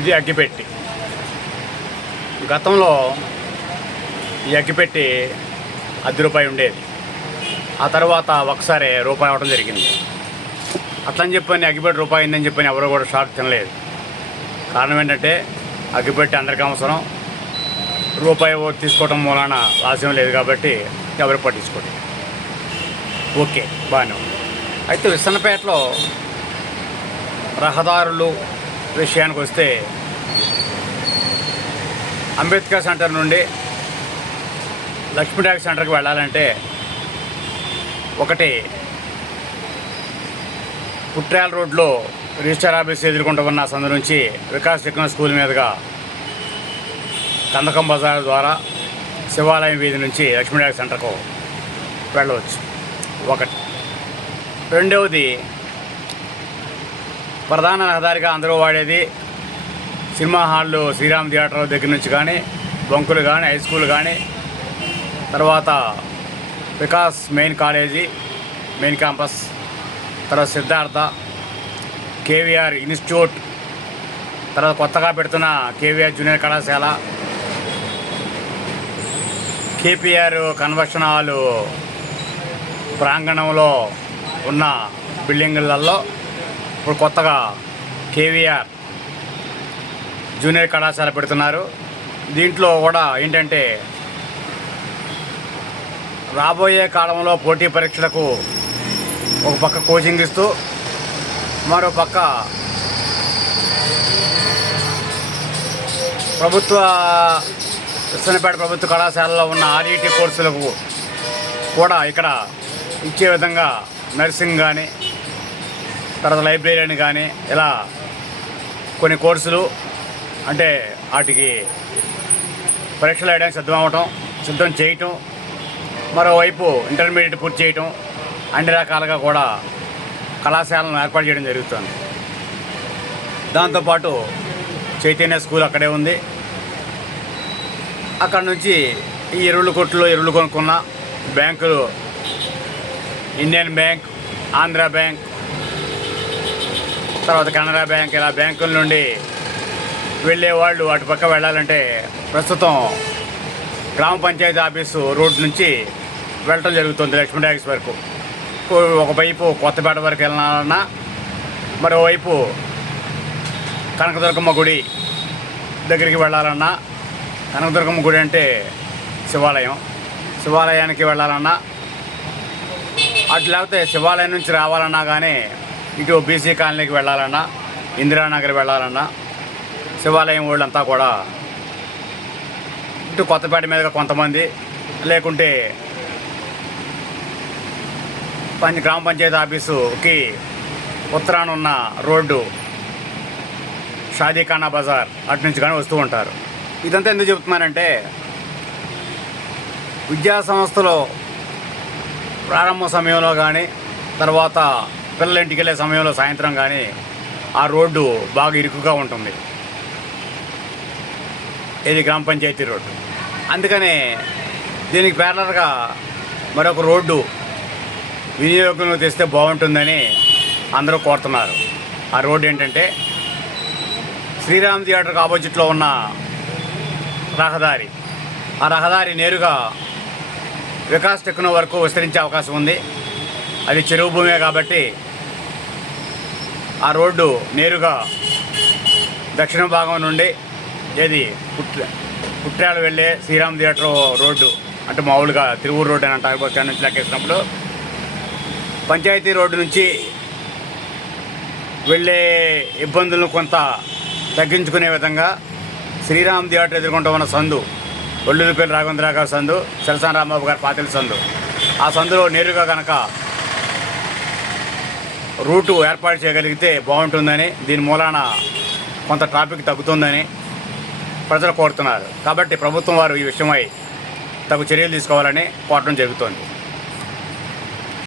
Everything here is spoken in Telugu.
ఇది అగ్గిపెట్టి. గతంలో ఈ అగ్గిపెట్టి ₹10 ఉండేది. ఆ తర్వాత ఒకసారి రూపాయి అవ్వడం జరిగింది. అట్లని చెప్పని అగ్గిపెట్టి రూపాయి అయిందని చెప్పని ఎవరు కూడా షాక్ తినలేదు. కారణం ఏంటంటే అగ్గిపెట్టి అందరికీ అవసరం. రూపాయి తీసుకోవడం మూలాన లాభం లేదు కాబట్టి ఎవరు పట్టించుకోండి. ఓకే, బాగానే ఉంది. అయితే విసన్నపేటలో రహదారులు విషయానికి వస్తే అంబేద్కర్ సెంటర్ నుండి లక్ష్మీ ట్యాక్స్ సెంటర్కి వెళ్ళాలంటే ఒకటి పుట్రాల రోడ్లో రిజిస్టర్ ఆఫీస్ ఎదుర్కొంటూ ఉన్న సందు నుంచి వికాస్ టెక్నో స్కూల్ మీదుగా కందకం బజార్ ద్వారా శివాలయం వీధి నుంచి లక్ష్మీ ట్యాక్స్ సెంటర్కు వెళ్ళవచ్చు. ఒకటి. రెండవది ప్రధాన రహదారిగా అందరూ వాడేది సినిమా హాళ్ళు శ్రీరామ్ థియేటర్ దగ్గర నుంచి కానీ బంకులు కానీ హై స్కూల్ కానీ తర్వాత Vikas main college main campus తర్వాత సిద్ధార్థ కేవీఆర్ ఇన్స్టిట్యూట్ తర్వాత కొత్తగా పెడుతున్న కేవీఆర్ జూనియర్ కళాశాల కేపీఆర్ కన్వెన్షన్ హాల్ ప్రాంగణంలో ఉన్న బిల్డింగులలో ఇప్పుడు కొత్తగా కేవీఆర్ జూనియర్ కళాశాల పెడుతున్నారు. దీంట్లో కూడా ఏంటంటే రాబోయే కాలంలో పోటీ పరీక్షలకు ఒక పక్క కోచింగ్ ఇస్తూ మరో పక్క విసన్నపేట ప్రభుత్వ కళాశాలలో ఉన్న ఆర్ఈటీ కోర్సులకు కూడా ఇక్కడ ఇచ్చే విధంగా నర్సింగ్ కానీ తర్వాత లైబ్రరీని కానీ ఇలా కొన్ని కోర్సులు అంటే వాటికి పరీక్షలు వేయడానికి సిద్ధం చేయటం మరోవైపు ఇంటర్మీడియట్ పూర్తి చేయటం అన్ని రకాలుగా కూడా కళాశాలను ఏర్పాటు చేయడం జరుగుతుంది. దాంతోపాటు చైతన్య స్కూల్ అక్కడే ఉంది. అక్కడ నుంచి ఈ ఎరువుల కొట్టులో ఎరువులు కొనుక్కున్న బ్యాంకులు ఇండియన్ బ్యాంక్, ఆంధ్ర బ్యాంక్, తర్వాత కెనరా బ్యాంక్ ఇలా బ్యాంకుల నుండి వెళ్ళేవాళ్ళు అటు పక్క వెళ్ళాలంటే ప్రస్తుతం గ్రామ పంచాయతీ ఆఫీసు రోడ్ నుంచి వెళ్ళటం జరుగుతుంది లక్ష్మీ ట్యాక్స్ వరకు. ఒకవైపు కొత్తపేట వరకు వెళ్ళాలన్నా మరోవైపు కనకదుర్గమ్మ గుడి దగ్గరికి వెళ్ళాలన్నా కనకదుర్గమ్మ గుడి అంటే శివాలయానికి వెళ్ళాలన్నా అటు లేకపోతే శివాలయం నుంచి రావాలన్నా కానీ ఇటు బీసీ కాలనీకి వెళ్ళాలన్నా ఇందిరానగర్ వెళ్ళాలన్నా శివాలయం వాళ్ళంతా కూడా ఇటు కొత్తపేట మీదుగా కొంతమంది లేకుంటే గ్రామ పంచాయతీ ఆఫీసుకి ఉత్తరాన ఉన్న రోడ్డు షాదీఖానా బజార్ అటు నుంచి కానీ వస్తూ ఉంటారు. ఇదంతా ఎందుకు చెబుతున్నానంటే విద్యా సంస్థలో ప్రారంభ సమయంలో కానీ తర్వాత పిల్లల ఇంటికి వెళ్ళే సమయంలో సాయంత్రం కానీ ఆ రోడ్డు బాగా ఇరుకుగా ఉంటుంది. ఇది గ్రామ పంచాయతీ రోడ్డు. అందుకనే దీనికి ప్యారలర్గా మరొక రోడ్డు వినియోగంలో తెస్తే బాగుంటుందని అందరూ కోరుతున్నారు. ఆ రోడ్డు ఏంటంటే శ్రీరామ్ థియేటర్కి ఆపోజిట్లో ఉన్న రహదారి. ఆ రహదారి నేరుగా వికాస్ టెక్నో వరకు విస్తరించే అవకాశం ఉంది. అది చెరువు భూమే కాబట్టి ఆ రోడ్డు నేరుగా దక్షిణ భాగం నుండి పుట్రాలు వెళ్ళే శ్రీరామ్ థియేటర్ రోడ్డు అంటే మామూలుగా తిరువూరు రోడ్డు అని అంటారు. ఇక్కడ నుంచి లెక్కేసినప్పుడు పంచాయతీ రోడ్డు నుంచి వెళ్ళే ఇబ్బందులను కొంత తగ్గించుకునే విధంగా శ్రీరామ్ థియేటర్ ఎదుర్కొంటూ ఉన్న సందు ఒళ్ళుపల్లి రాఘవేంద్ర గారి సందు, చలసాని రాంబాబు గారి పాతిల సందు, ఆ సందులో నేరుగా కనుక రూటు ఏర్పాటు చేయగలిగితే బాగుంటుందని దీని మూలాన కొంత ట్రాఫిక్ తగ్గుతుందని ప్రజలు కోరుతున్నారు. కాబట్టి ప్రభుత్వం వారు ఈ విషయమై తగు చర్యలు తీసుకోవాలని కోరడం జరుగుతోంది.